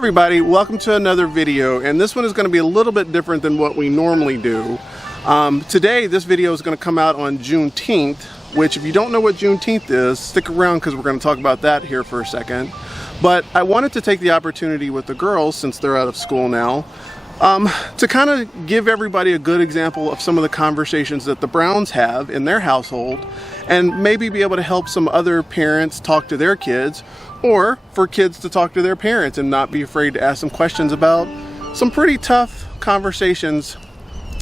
everybody, welcome to another video, and this one is going to be a little bit different than what we normally do. Today this video is going to come out on Juneteenth, which if you don't know what Juneteenth is, stick around because we're going to talk about that here for a second. But I wanted to take the opportunity with the girls, since they're out of school now, to kind of give everybody a good example of some of the conversations that the Browns have in their household, and maybe be able to help some other parents talk to their kids, or for kids to talk to their parents and not be afraid to ask them questions about some pretty tough conversations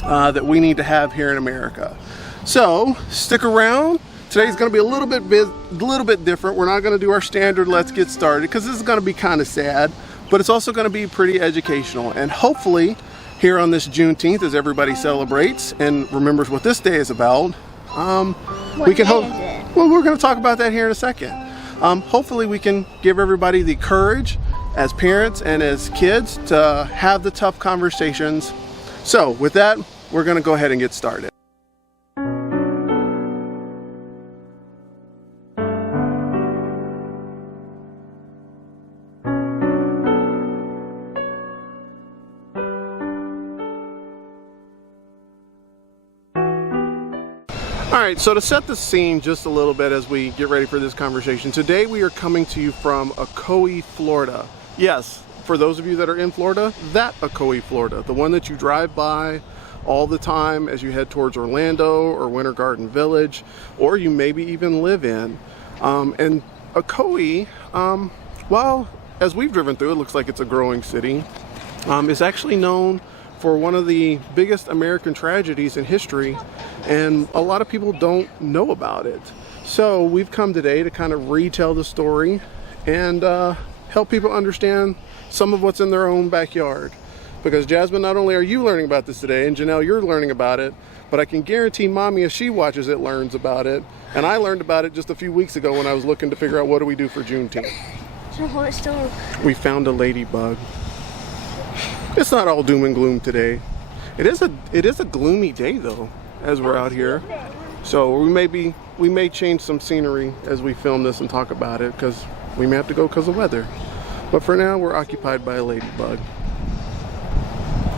that we need to have here in America. So stick around. Today's going to be a little bit different. We're not going to do our standard let's get started, because this is going to be kind of sad, but it's also going to be pretty educational, and hopefully here on this Juneteenth, as everybody celebrates and remembers what this day is about, we can hope. Well, we're going to talk about that here in a second. Hopefully we can give everybody the courage as parents and as kids to have the tough conversations. So with that, we're going to go ahead and get started. Alright, so to set the scene just a little bit as we get ready for this conversation, today we are coming to you from Ocoee, Florida. Yes, for those of you that are in Florida, that Ocoee, Florida, the one that you drive by all the time as you head towards Orlando or Winter Garden Village, or you maybe even live in. And Ocoee, well, as we've driven through, it looks like it's a growing city. It's actually known for one of the biggest American tragedies in history, and a lot of people don't know about it. So we've come today to kind of retell the story and help people understand some of what's in their own backyard. Because Jasmine, not only are you learning about this today, and Janelle, you're learning about it, but I can guarantee Mommy, as she watches it, learns about it. And I learned about it just a few weeks ago when I was looking to figure out what do we do for Juneteenth. So hold it still. We found a ladybug. It's not all doom and gloom today. It is a gloomy day though, as we're out here. So we may change some scenery as we film this and talk about it, because we may have to go because of weather. But for now, we're occupied by a ladybug.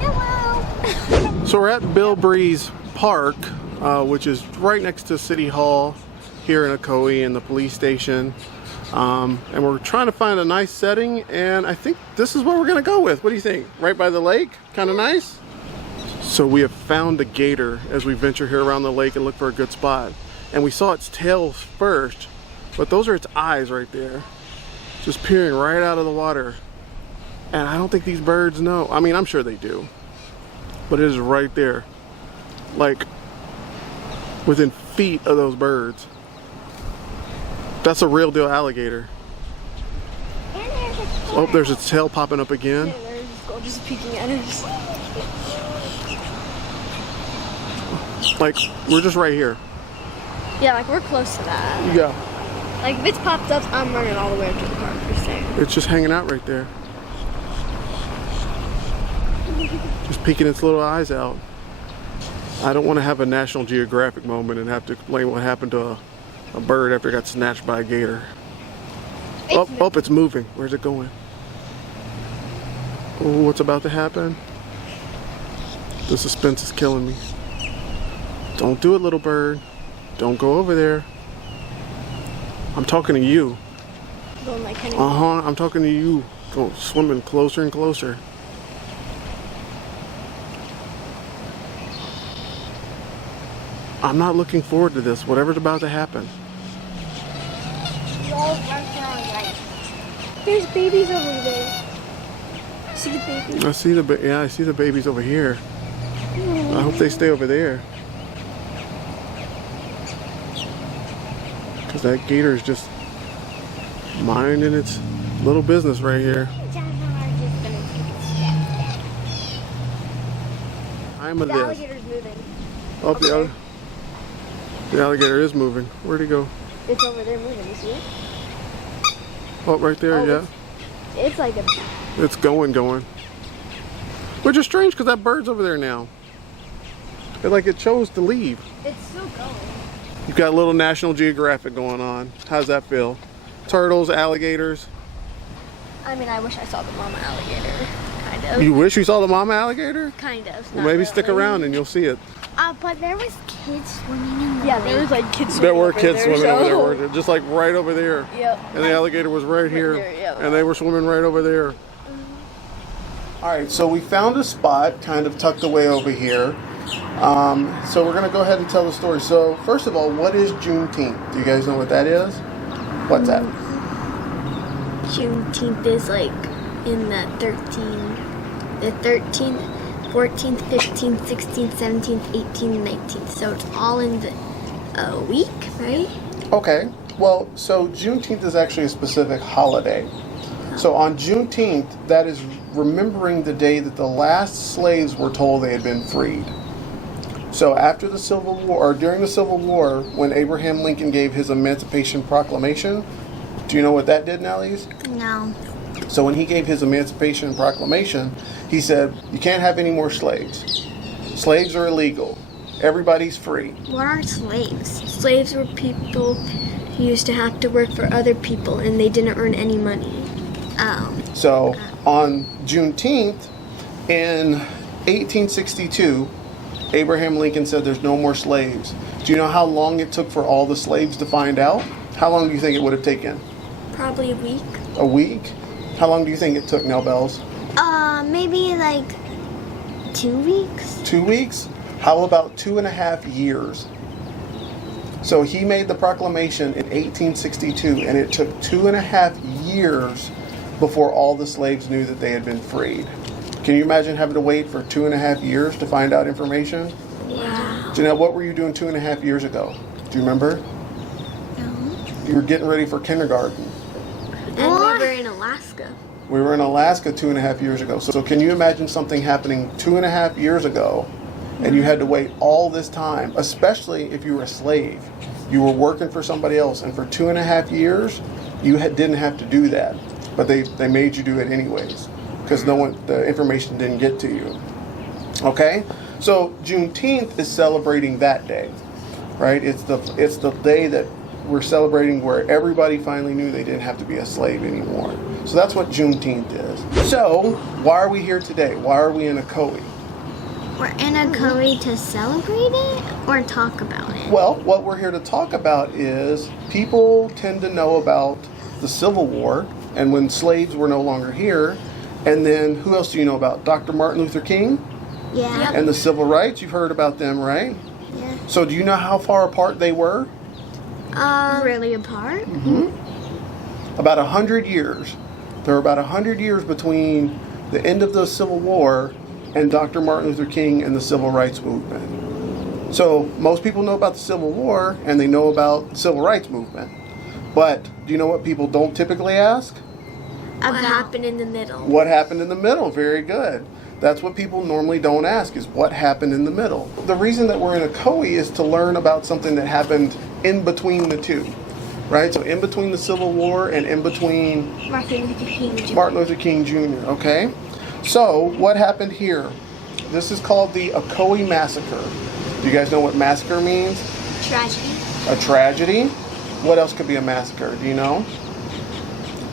Hello. So we're at Bill Breeze Park, which is right next to City Hall here in Ocoee, and the police station. And we're trying to find a nice setting, and I think this is what we're gonna go with. What do you think? Right by the lake? Kind of nice? So we have found a gator as we venture here around the lake and look for a good spot. And we saw its tail first, but those are its eyes right there, just peering right out of the water. And I don't think these birds know. I mean, I'm sure they do, but it is right there, like within feet of those birds. That's a real deal alligator. Oh, there's its tail popping up again. Yeah, there's this girl just peeking at us. Like, we're just right here. Yeah, like we're close to that. Yeah. Like if it's popped up, I'm running all the way up to the car for saying. It's just hanging out right there. Just peeking its little eyes out. I don't want to have a National Geographic moment and have to explain what happened to a bird after it got snatched by a gator. It's moving. Where's it going? Oh, what's about to happen? The suspense is killing me. Don't do it, little bird. Don't go over there. I'm talking to you. Going like Henry. I'm talking to you. Go swimming closer and closer. I'm not looking forward to this, whatever's about to happen. There's babies over there. See the babies? I see the babies over here. I hope they stay over there, because that gator is just minding its little business right here. I'm a The this. alligator's moving. Oh, the alligator is moving. Where'd he go? It's over there moving. You see it? Oh, right there. Oh, yeah. It's like a. It's going. Which is strange, because that bird's over there now. It chose to leave. It's still going. You've got a little National Geographic going on. How's that feel? Turtles, alligators. I mean, I wish I saw the mama alligator. Kind of. You wish you saw the mama alligator? Kind of. Well, maybe stick around and you'll see it. But there was kids swimming in the Yeah, lake. there was like kids There swimming were over kids there, swimming so. over there, weren't there? Just like right over there. Yep. And the alligator was right here. there, yep. And they were swimming right over there. All right, so we found a spot kind of tucked away over here. So we're going to go ahead and tell the story. So first of all, what is Juneteenth? Do you guys know what that is? What's that? Juneteenth is like in the 13th, 14th, 15th, 16th, 17th, 18th, 19th. So it's all in the week, right? Okay, well, so Juneteenth is actually a specific holiday. So on Juneteenth, that is remembering the day that the last slaves were told they had been freed. So after the Civil War, or during the Civil War, when Abraham Lincoln gave his Emancipation Proclamation, do you know what that did, Nellies? No. So when he gave his Emancipation Proclamation, he said, you can't have any more slaves. Slaves are illegal. Everybody's free. What are slaves? Slaves were people who used to have to work for other people and they didn't earn any money. Oh. So on Juneteenth in 1862, Abraham Lincoln said there's no more slaves. Do you know how long it took for all the slaves to find out? How long do you think it would have taken? Probably a week. A week? How long do you think it took, Nell Bells? Maybe like 2 weeks. 2 weeks? How about 2.5 years? So he made the proclamation in 1862, and it took 2.5 years before all the slaves knew that they had been freed. Can you imagine having to wait for 2.5 years to find out information? Wow. Janelle, what were you doing 2.5 years ago? Do you remember? No. You were getting ready for kindergarten. And we were in Alaska. We were in Alaska 2.5 years ago. So can you imagine something happening 2.5 years ago and you had to wait all this time, especially if you were a slave? You were working for somebody else, and for 2.5 years, you didn't have to do that. But they made you do it anyways because the information didn't get to you. Okay? So Juneteenth is celebrating that day, right? It's the day that we're celebrating where everybody finally knew they didn't have to be a slave anymore. So that's what Juneteenth is. So why are we here today? Why are we in Ocoee? We're in Ocoee to celebrate it or talk about it? Well, what we're here to talk about is people tend to know about the Civil War and when slaves were no longer here. And then who else do you know about? Dr. Martin Luther King Yeah. and the civil rights. You've heard about them, right? Yeah. So do you know how far apart they were? Really apart? About 100 years. There were about 100 years between the end of the Civil War and Dr. Martin Luther King and the Civil Rights Movement. So most people know about the Civil War and they know about the Civil Rights Movement. But do you know what people don't typically ask? What happened in the middle? What happened in the middle? Very good. That's what people normally don't ask, is what happened in the middle. The reason that we're in Ocoee is to learn about something that happened in between the two, right? So in between the Civil War and in between Martin Luther King Jr. Martin Luther King Jr., okay? So what happened here? This is called the Ocoee Massacre. Do you guys know what massacre means? Tragedy. A tragedy? What else could be a massacre? Do you know?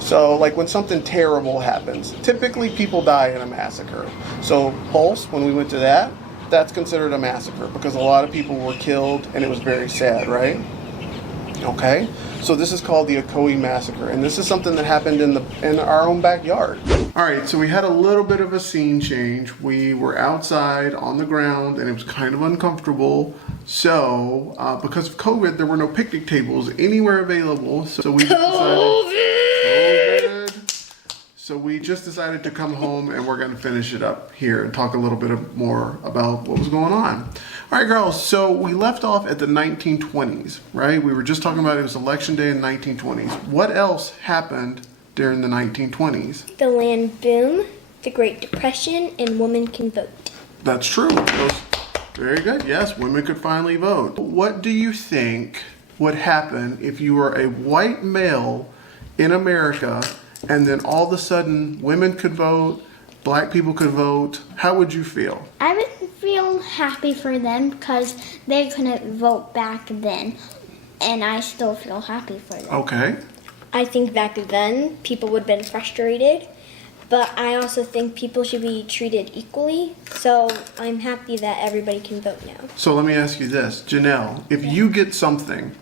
So, like when something terrible happens, typically people die in a massacre. So, Pulse, when we went to that, that's considered a massacre because a lot of people were killed and it was very sad, right? Okay, so this is called the Ocoee Massacre, and this is something that happened in our own backyard. All right, so we had a little bit of a scene change. We were outside on the ground and it was kind of uncomfortable. So, because of COVID, there were no picnic tables anywhere available. So we just decided to come home, and we're going to finish it up here and talk a little bit more about what was going on. All right, girls. So we left off at the 1920s, right? We were just talking about it was Election Day in the 1920s. What else happened during the 1920s? The land boom, the Great Depression, and women can vote. That's true. Very good. Yes, women could finally vote. What do you think would happen if you were a white male in America and then all of a sudden women could vote, black people could vote? How would you feel? I would feel happy for them because they couldn't vote back then, and I still feel happy for them. Okay. I think back then people would have been frustrated, but I also think people should be treated equally. So I'm happy that everybody can vote now. So let me ask you this, Janelle, if you get something,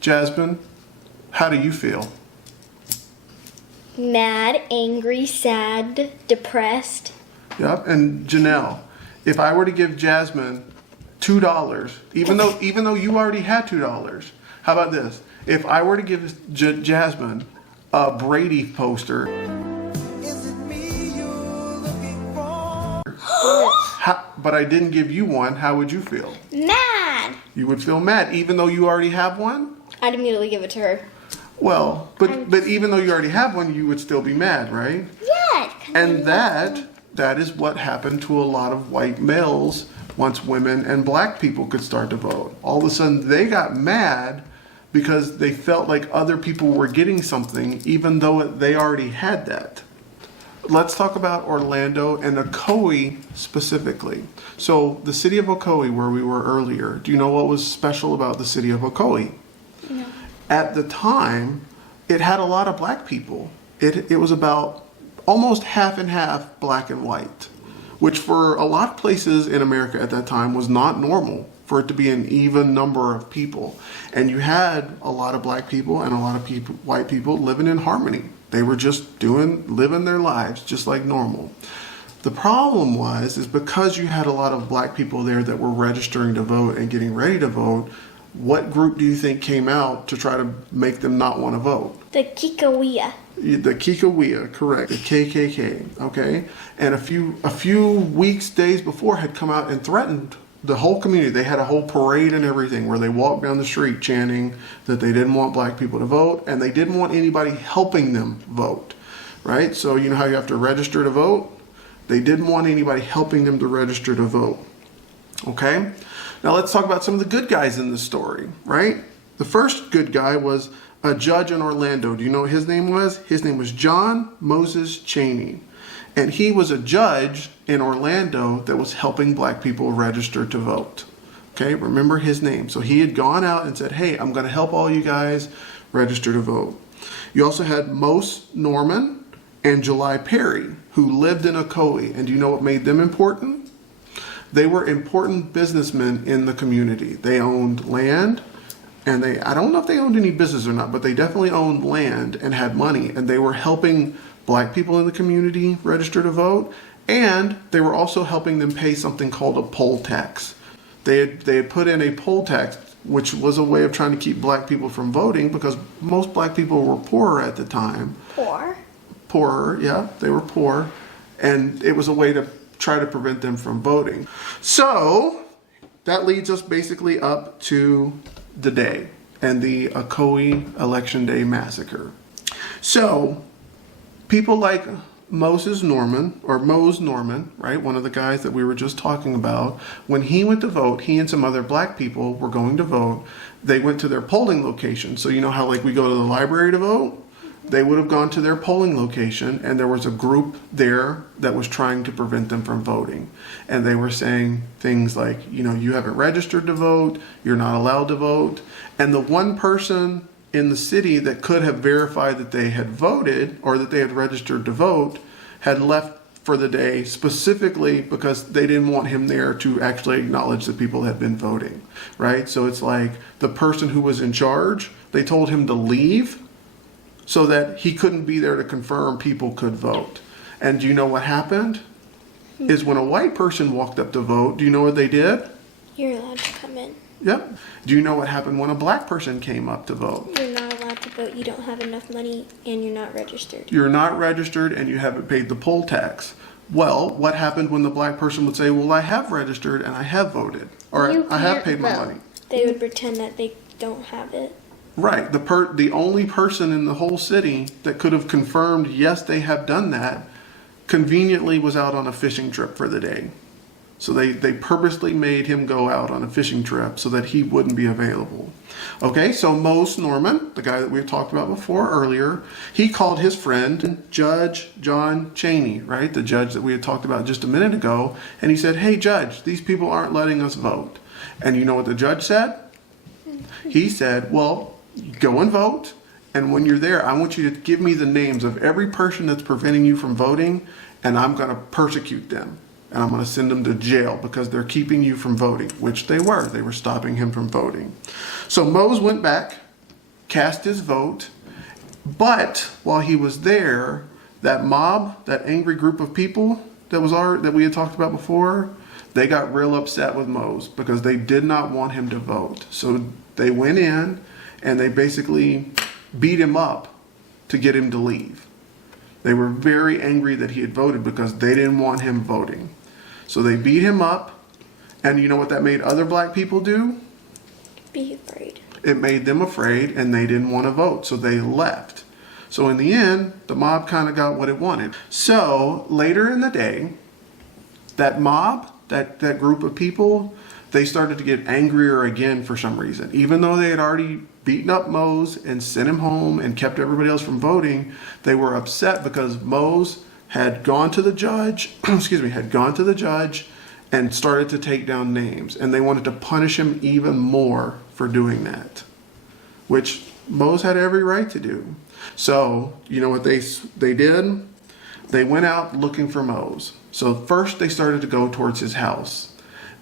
Jasmine, how do you feel? Mad, angry, sad, depressed. Yep, and Janelle, if I were to give Jasmine $2, even though you already had $2, how about this? If I were to give Jasmine a Brady poster, but I didn't give you one, how would you feel? Mad! You would feel mad, even though you already have one? I'd immediately give it to her. Well, but even though you already have one, you would still be mad, right? Yeah. And that is what happened to a lot of white males once women and black people could start to vote. All of a sudden, they got mad because they felt like other people were getting something, even though they already had that. Let's talk about Orlando and Ocoee specifically. So the city of Ocoee, where we were earlier, do you know what was special about the city of Ocoee? No. At the time, it had a lot of black people. It was about almost half and half black and white, which for a lot of places in America at that time was not normal for it to be an even number of people. And you had a lot of black people and a lot of white people living in harmony. They were just living their lives just like normal. The problem is because you had a lot of black people there that were registering to vote and getting ready to vote, what group do you think came out to try to make them not want to vote? The Kikawea. The Kikawea, correct. The KKK, okay? And a few weeks, days before had come out and threatened the whole community. They had a whole parade and everything where they walked down the street chanting that they didn't want black people to vote and they didn't want anybody helping them vote, right? So you know how you have to register to vote? They didn't want anybody helping them to register to vote, okay? Now let's talk about some of the good guys in this story, right? The first good guy was a judge in Orlando. Do you know what his name was? His name was John Moses Chaney. And he was a judge in Orlando that was helping black people register to vote. Okay, remember his name. So he had gone out and said, hey, I'm going to help all you guys register to vote. You also had Mose Norman and July Perry, who lived in Ocoee. And do you know what made them important? They were important businessmen in the community. They owned land, and I don't know if they owned any business or not, but they definitely owned land and had money, and they were helping black people in the community register to vote, and they were also helping them pay something called a poll tax. They had put in a poll tax, which was a way of trying to keep black people from voting because most black people were poorer at the time. Poorer, yeah, they were poor, and it was a way to try to prevent them from voting. So that leads us basically up to the day and the Ocoee Election Day Massacre. So people like Mose Norman, right, one of the guys that we were just talking about, when he went to vote, he and some other black people were going to vote. They went to their polling location. So you know how like we go to the library to vote? They would have gone to their polling location, and there was a group there that was trying to prevent them from voting. And they were saying things like, you know, you haven't registered to vote, you're not allowed to vote. And the one person in the city that could have verified that they had voted or that they had registered to vote had left for the day specifically because they didn't want him there to actually acknowledge that people had been voting, right? So it's like the person who was in charge, they told him to leave so that he couldn't be there to confirm people could vote. And do you know what happened? Is when a white person walked up to vote, do you know what they did? You're allowed to come in. Yep. Do you know what happened when a black person came up to vote? You're not allowed to vote. You don't have enough money and you're not registered. You're not registered and you haven't paid the poll tax. Well, what happened when the black person would say, well, I have registered and I have voted, or I have paid my money? They would pretend that they don't have it. Right. The only person in the whole city that could have confirmed, yes, they have done that, conveniently was out on a fishing trip for the day. So they purposely made him go out on a fishing trip so that he wouldn't be available. Okay, so Mose Norman, the guy that we've talked about before earlier, he called his friend Judge John Chaney, right? The judge that we had talked about just a minute ago. And he said, hey, Judge, these people aren't letting us vote. And you know what the judge said? He said, well, go and vote, And when you're there, I want you to give me the names of every person that's preventing you from voting, and I'm going to persecute them. And I'm going to send them to jail because they're keeping you from voting, which they were. They were stopping him from voting. So Mose went back, cast his vote, but while he was there, that mob, that angry group of people that we had talked about before, they got real upset with Mose because they did not want him to vote. So they went in and they basically beat him up to get him to leave. They were very angry that he had voted because they didn't want him voting. So they beat him up, and you know what that made other black people do? Be afraid. It made them afraid, and they didn't want to vote, so they left. So in the end, the mob kind of got what it wanted. So later in the day, that mob, that group of people, they started to get angrier again for some reason. Even though they had already beaten up Mose and sent him home and kept everybody else from voting, they were upset because Mose had gone to the judge, had gone to the judge and started to take down names. And they wanted to punish him even more for doing that, which Mose had every right to do. So, you know what they did? They went out looking for Mose. So first they started to go towards his house.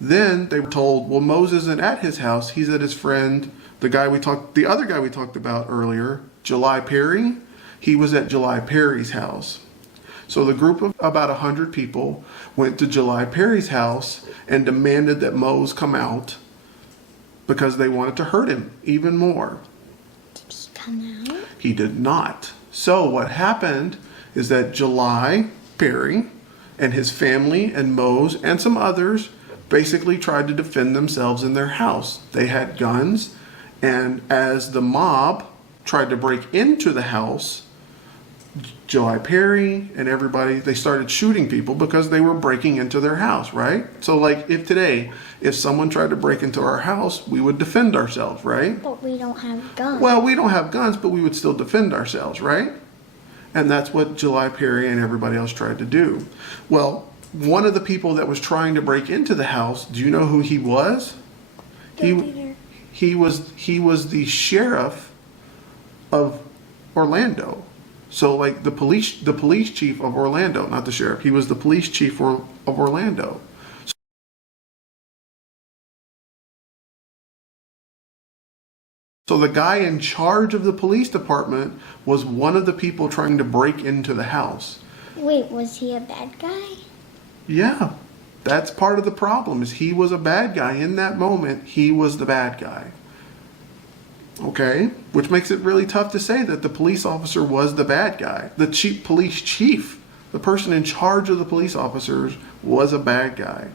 Then they were told, well, Mose isn't at his house. He's at his friend, the other guy we talked about earlier, July Perry. He was at July Perry's house. So the group of about 100 people went to July Perry's house and demanded that Mose come out because they wanted to hurt him even more. Did he come out? He did not. So what happened is that July Perry and his family and Mose and some others basically tried to defend themselves in their house. They had guns, and as the mob tried to break into the house, July Perry and everybody, they started shooting people because they were breaking into their house, right? So like if someone tried to break into our house, we would defend ourselves, right? But we don't have guns. Well, we don't have guns, but we would still defend ourselves, right? And that's what July Perry and everybody else tried to do. Well, one of the people that was trying to break into the house, do you know who he was? He was the sheriff of Orlando. So like the police chief of Orlando, not the sheriff. He was the police chief of Orlando. So the guy in charge of the police department was one of the people trying to break into the house. Wait, was he a bad guy? Yeah, that's part of the problem, is he was a bad guy. In that moment, he was the bad guy. Okay, which makes it really tough to say that the police officer was the bad guy. The police chief, the person in charge of the police officers, was a bad guy.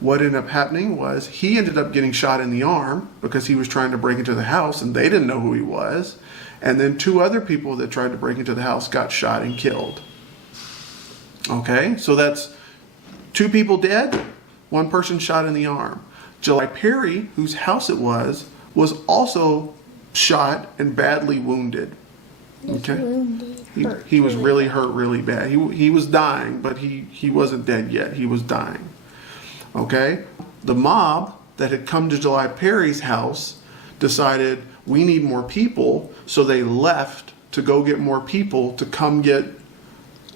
What ended up happening was he ended up getting shot in the arm because he was trying to break into the house and they didn't know who he was. And then two other people that tried to break into the house got shot and killed. Okay, so that's 2 people dead, 1 person shot in the arm. July Perry, whose house it was also shot and badly wounded. Okay, he was really hurt really bad. He was dying, but he wasn't dead yet. He was dying. Okay, the mob that had come to July Perry's house decided we need more people, so they left to go get more people to come get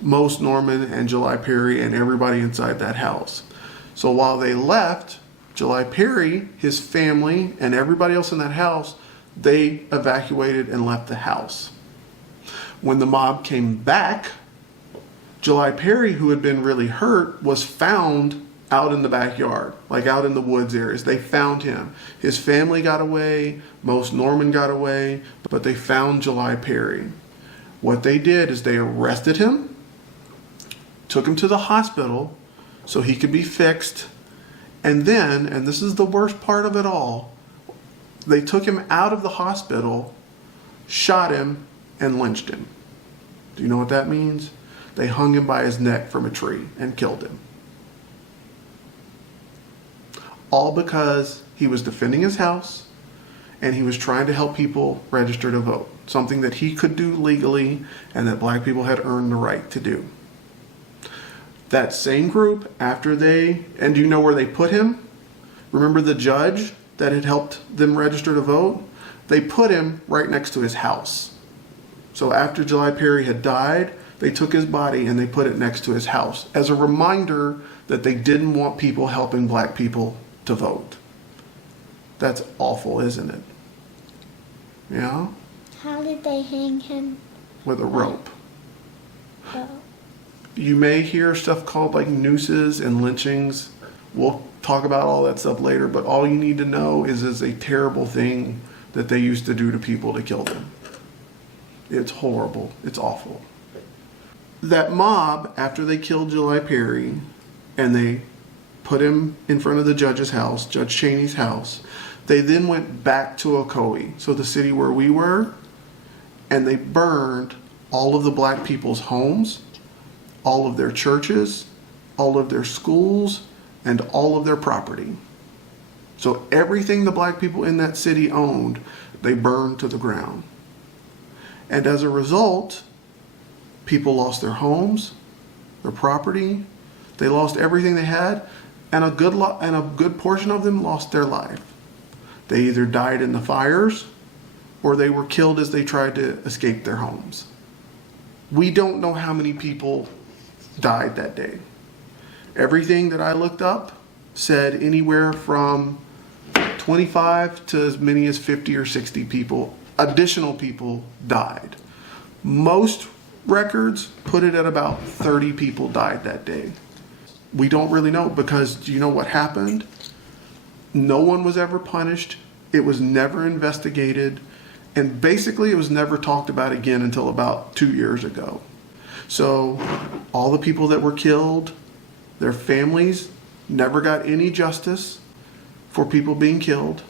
Mose Norman and July Perry and everybody inside that house. So while they left, July Perry, his family, and everybody else in that house, they evacuated and left the house. When the mob came back, July Perry, who had been really hurt, was found out in the backyard, like out in the woods areas. They found him. His family got away, Mose Norman got away, but they found July Perry. What they did is they arrested him, took him to the hospital so he could be fixed, and then, and this is the worst part of it all, they took him out of the hospital, shot him, and lynched him. Do you know what that means? They hung him by his neck from a tree and killed him. All because he was defending his house and he was trying to help people register to vote. Something that he could do legally and that black people had earned the right to do. That same group, after and do you know where they put him? Remember the judge that had helped them register to vote? They put him right next to his house. So after July Perry had died, they took his body and they put it next to his house as a reminder that they didn't want people helping black people to vote. That's awful, isn't it? Yeah? How did they hang him? With a rope. Oh. You may hear stuff called like nooses and lynchings. We'll talk about all that stuff later, but all you need to know is it's a terrible thing that they used to do to people to kill them. It's horrible. It's awful. That mob, after they killed July Perry and they put him in front of the judge's house, Judge Cheney's house, they then went back to Ocoee, so the city where we were, and they burned all of the black people's homes, all of their churches, all of their schools, and all of their property. So everything the black people in that city owned, they burned to the ground. And as a result, people lost their homes, their property, they lost everything they had, and a good portion of them lost their life. They either died in the fires or they were killed as they tried to escape their homes. We don't know how many people died that day. Everything that I looked up said anywhere from 25 to as many as 50 or 60 people, additional people, died. Most records put it at about 30 people died that day. We don't really know because do you know what happened? No one was ever punished. It was never investigated. And basically it was never talked about again until about 2 years ago. So all the people that were killed, their families never got any justice for people being killed.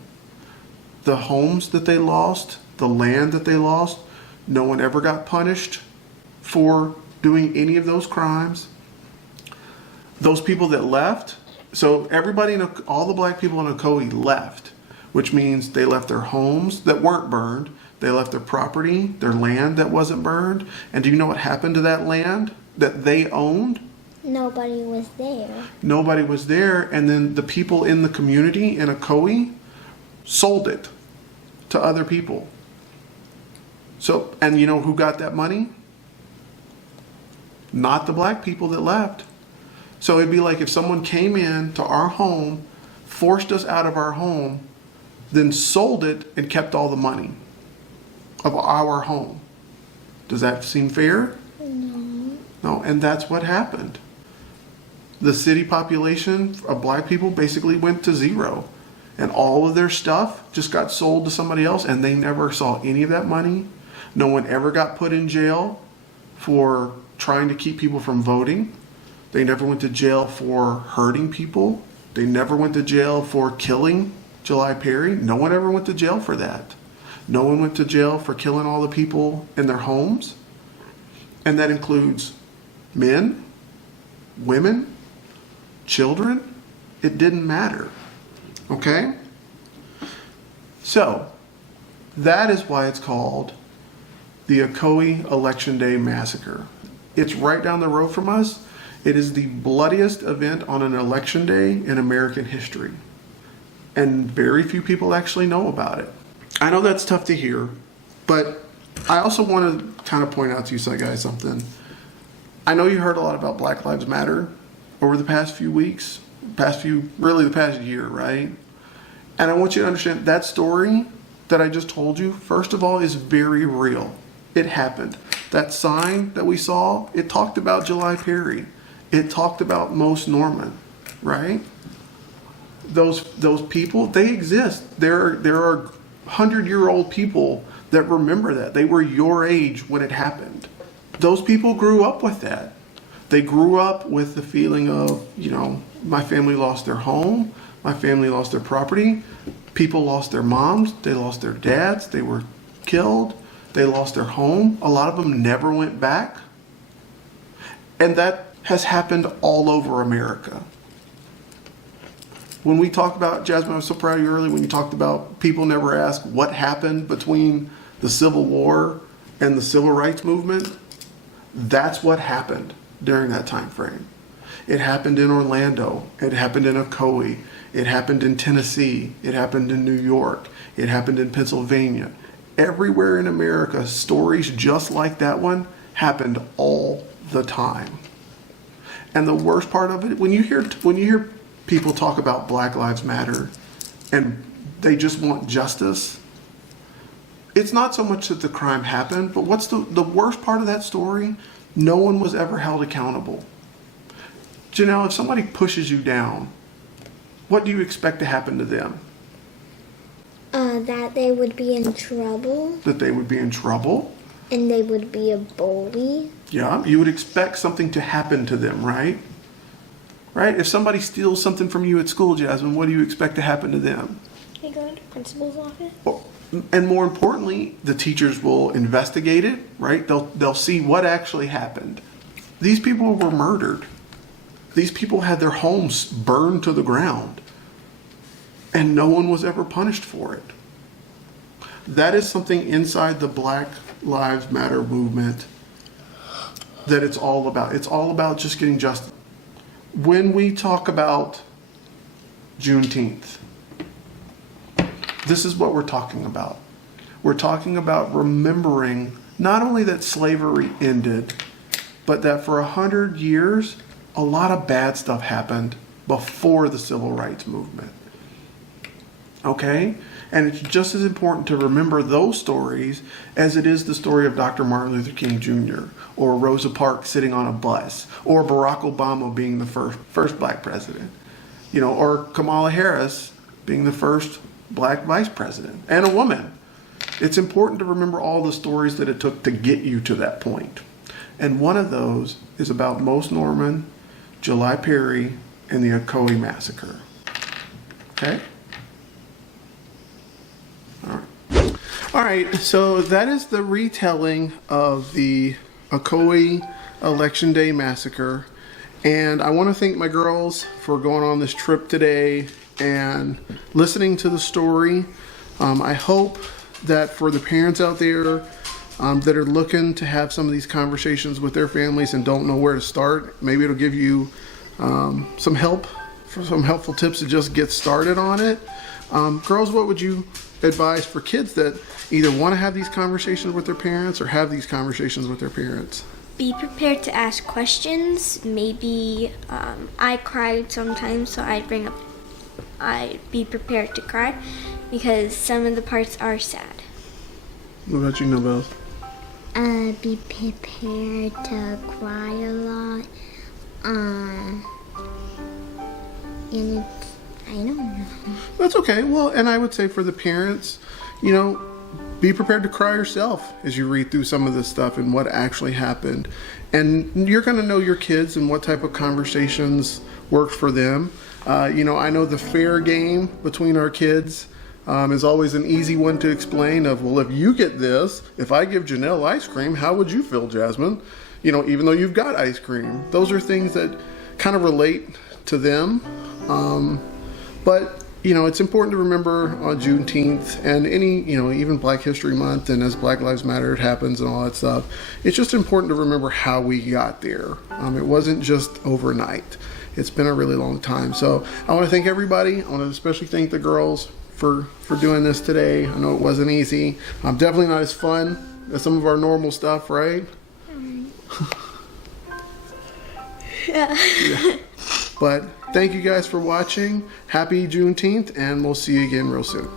The homes that they lost, the land that they lost, no one ever got punished for doing any of those crimes. Those people that left, so everybody, all the black people in Ocoee left, which means they left their homes that weren't burned, they left their property, their land that wasn't burned. And do you know what happened to that land that they owned? Nobody was there. Nobody was there, and then the people in the community in Ocoee sold it to other people. So, and you know who got that money? Not the black people that left. So it'd be like if someone came in to our home, forced us out of our home, then sold it and kept all the money of our home. Does that seem fair? No. No, and that's what happened. The city population of black people basically went to zero. And all of their stuff just got sold to somebody else, and they never saw any of that money. No one ever got put in jail for trying to keep people from voting. They never went to jail for hurting people. They never went to jail for killing July Perry. No one ever went to jail for that. No one went to jail for killing all the people in their homes. And that includes men, women, children. It didn't matter. Okay? So, that is why it's called the Ocoee Election Day Massacre. It's right down the road from us. It is the bloodiest event on an election day in American history. And very few people actually know about it. I know that's tough to hear, but I also want to kind of point out to you guys something. I know you heard a lot about Black Lives Matter over the past few weeks, really the past year, right? And I want you to understand that story that I just told you, first of all, is very real. It happened. That sign that we saw, it talked about July Perry. It talked about Most Norman, right? Those people, they exist. There are 100-year-old people that remember that. They were your age when it happened. Those people grew up with that. They grew up with the feeling of, my family lost their home, my family lost their property, people lost their moms, they lost their dads, they were killed, they lost their home. A lot of them never went back. And that has happened all over America. When we talk about, Jasmine, I was so proud of you earlier when you talked about people never ask what happened between the Civil War and the Civil Rights Movement. That's what happened during that time frame. It happened in Orlando. It happened in Ocoee. It happened in Tennessee. It happened in New York. It happened in Pennsylvania. everywhere in America, stories just like that one happened all the time. And the worst part of it, when you hear people talk about Black Lives Matter and they just want justice, it's not so much that the crime happened, but what's the worst part of that story? No one was ever held accountable. Janelle, if somebody pushes you down, what do you expect to happen to them? That they would be in trouble. That they would be in trouble? And they would be a bully. Yeah, you would expect something to happen to them, right? Right? If somebody steals something from you at school, Jasmine, what do you expect to happen to them? They go into principal's office. And more importantly, the teachers will investigate it, right? They'll see what actually happened. These people were murdered. These people had their homes burned to the ground. And no one was ever punished for it. That is something inside the Black Lives Matter movement that it's all about. It's all about just getting justice. When we talk about Juneteenth, this is what we're talking about. We're talking about remembering not only that slavery ended, but that for 100 years, a lot of bad stuff happened before the civil rights movement. Okay? And it's just as important to remember those stories as it is the story of Dr. Martin Luther King Jr. or Rosa Parks sitting on a bus or Barack Obama being the first black president, you know, or Kamala Harris being the first black vice president and a woman. It's important to remember all the stories that it took to get you to that point. And one of those is about Mose Norman, July Perry, and the Ocoee Massacre. Okay? All right, so that is the retelling of the Ocoee Election Day Massacre. And I want to thank my girls for going on this trip today and listening to the story. I hope that for the parents out there that are looking to have some of these conversations with their families and don't know where to start, maybe it'll give you some helpful tips to just get started on it. Girls, what would you advise for kids that either want to have these conversations with their parents or have these conversations with their parents? Be prepared to ask questions. Maybe I cried sometimes, so I'd be prepared to cry because some of the parts are sad. What about you, Nobel? Be prepared to cry a lot. And it's, I don't know. That's okay. Well, and I would say for the parents, you know, be prepared to cry yourself as you read through some of this stuff and what actually happened. And you're going to know your kids and what type of conversations worked for them. You know, I know the fair game between our kids is always an easy one to explain of, well, if you get this, if I give Janelle ice cream, how would you feel, Jasmine? You know, even though you've got ice cream. Those are things that kind of relate to them. But, you know, it's important to remember on Juneteenth and any, you know, even Black History Month and as Black Lives Matter happens and all that stuff, it's just important to remember how we got there. It wasn't just overnight. It's been a really long time. So I want to thank everybody. I want to especially thank the girls for doing this today. I know it wasn't easy. Definitely not as fun as some of our normal stuff, right? Yeah. Yeah. But thank you guys for watching. Happy Juneteenth, and we'll see you again real soon.